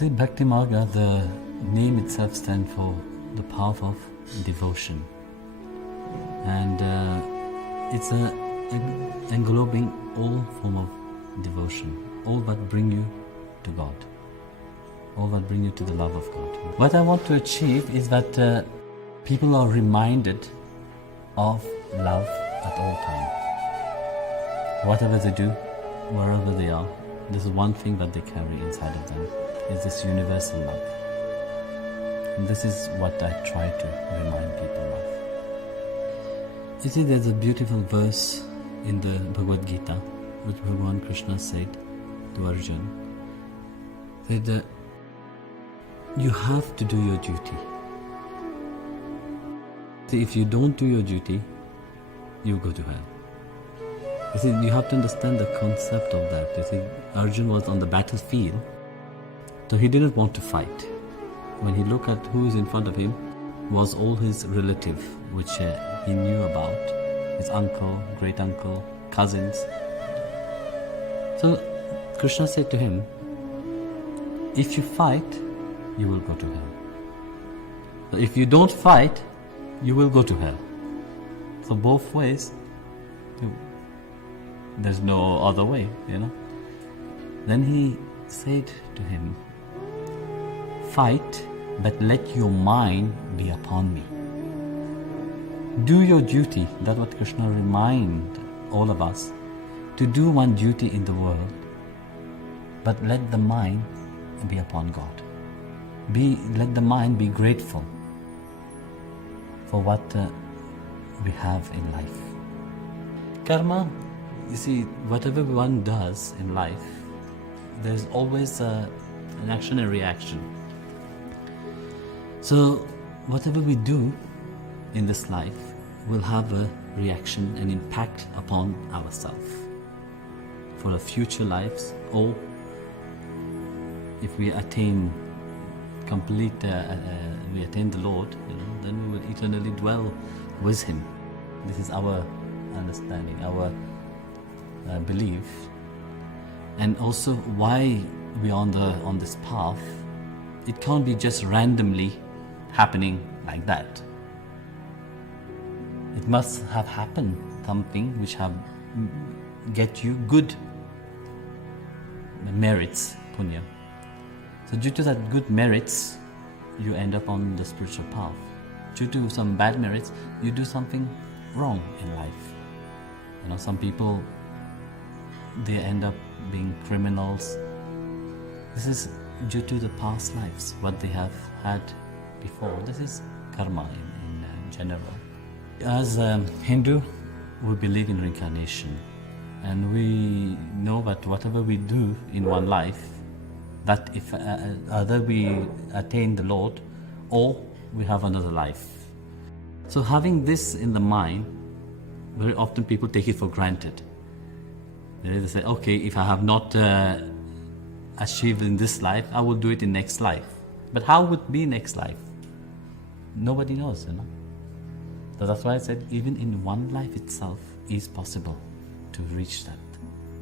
The Bhakti Marga, the name itself stands for the path of devotion. And it's englobing all form of devotion, all that bring you to God, all that bring you to the love of God. What I want to achieve is that people are reminded of love at all times. Whatever they do, wherever they are, this is one thing that they carry inside of them, is this universal love. And this is what I try to remind people of. You see, there's a beautiful verse in the Bhagavad Gita, which Bhagavan Krishna said to Arjuna, that you have to do your duty. See, if you don't do your duty, you go to hell. You see, you have to understand the concept of that. You see, Arjuna was on the battlefield, so he didn't want to fight. When he looked at who is in front of him, was all his relative, which he knew about, his uncle, great uncle, cousins. So Krishna said to him, if you fight, you will go to hell. So if you don't fight, you will go to hell. So both ways, there's no other way, Then he said to him, fight, but let your mind be upon me. Do your duty. That's what Krishna reminds all of us, to do one duty in the world, but let the mind be upon God. Let the mind be grateful for what we have in life. Karma, you see, whatever one does in life, there's always an action and reaction. So whatever we do in this life will have a reaction and impact upon ourselves for our future lives, or if we attain we attain the Lord, then we will eternally dwell with Him. This is our understanding, our belief, and also why we are on this path. It can't be just randomly happening like that. It must have happened something which have get you good merits, punya. So due to that good merits, you end up on the spiritual path. Due to some bad merits, you do something wrong in life. Some people, they end up being criminals. This is due to the past lives, what they have had before. This is karma in general. As a Hindu, we believe in reincarnation, and we know that whatever we do in one life, that if either we attain the Lord or we have another life. So having this in the mind, very often people take it for granted. They say, okay, if I have not achieved in this life, I will do it in next life. But how would it be next life? Nobody knows, So that's why I said even in one life itself is possible to reach that.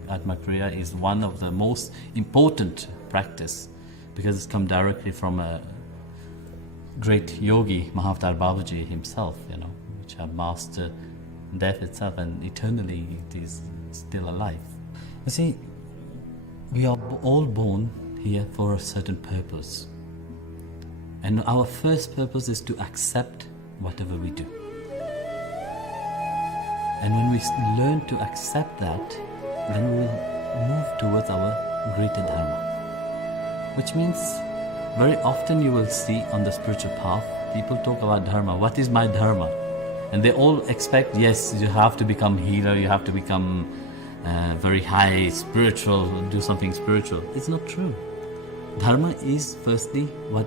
Atmakriya is one of the most important practice because it's come directly from a great yogi, Mahavatar Babaji himself, which have mastered death itself, and eternally it is still alive. You see, we are all born here for a certain purpose. And our first purpose is to accept whatever we do. And when we learn to accept that, then we will move towards our greater Dharma. Which means very often you will see on the spiritual path, people talk about Dharma. What is my Dharma? And they all expect, yes, you have to become healer, you have to become very high spiritual, do something spiritual. It's not true. Dharma is firstly what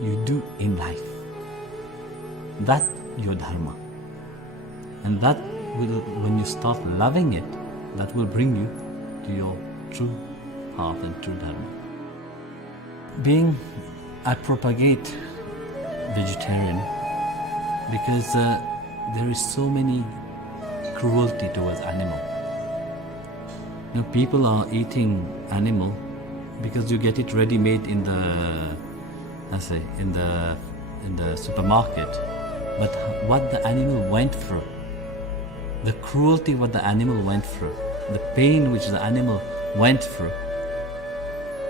you do in life. That's your Dharma. And that will, when you start loving it, that will bring you to your true path and true Dharma. I propagate vegetarian because there is so many cruelty towards animal. People are eating animal because you get it ready-made in the, in the supermarket. But what the animal went through, the cruelty what the animal went through, the pain which the animal went through,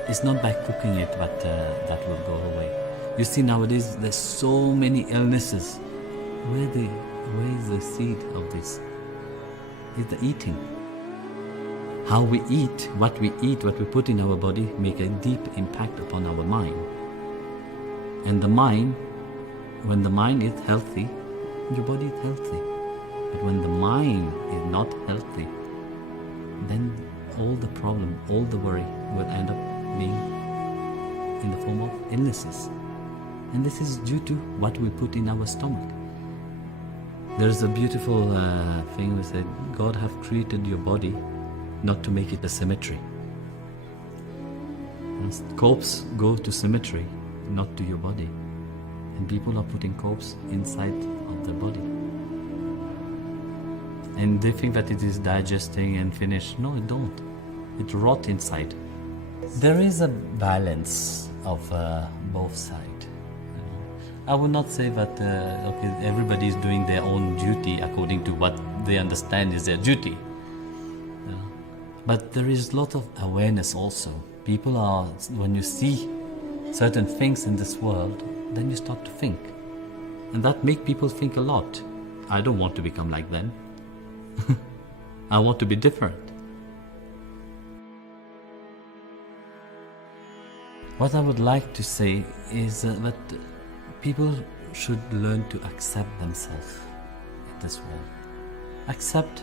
it's not by cooking it, but that will go away. You see, nowadays there's so many illnesses. Where is the seed of this? It's the eating. How we eat, what we put in our body make a deep impact upon our mind. And the mind, when the mind is healthy, your body is healthy. But when the mind is not healthy, then all the problem, all the worry will end up being in the form of illnesses. And this is due to what we put in our stomach. There's a beautiful thing we said, God have created your body not to make it a cemetery. Corpse go to cemetery, not to your body. And people are putting corpse inside of their body. And they think that it is digesting and finished. No, it don't. It rot inside. There is a balance of both sides. I would not say that everybody is doing their own duty according to what they understand is their duty. But there is a lot of awareness also. People are, when you see certain things in this world, then you start to think. And that makes people think a lot. I don't want to become like them. I want to be different. What I would like to say is that people should learn to accept themselves in this world. Accept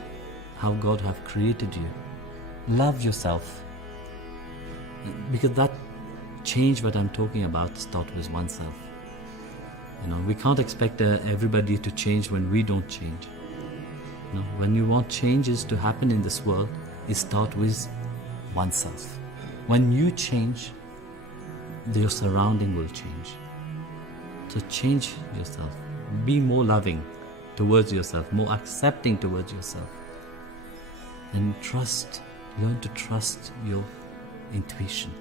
how God have created you. Love yourself. Because that change what I'm talking about starts with oneself. We can't expect everybody to change when we don't change. When you want changes to happen in this world, it starts with oneself. When you change, your surrounding will change. So change yourself. Be more loving towards yourself, more accepting towards yourself. And learn to trust your intuition.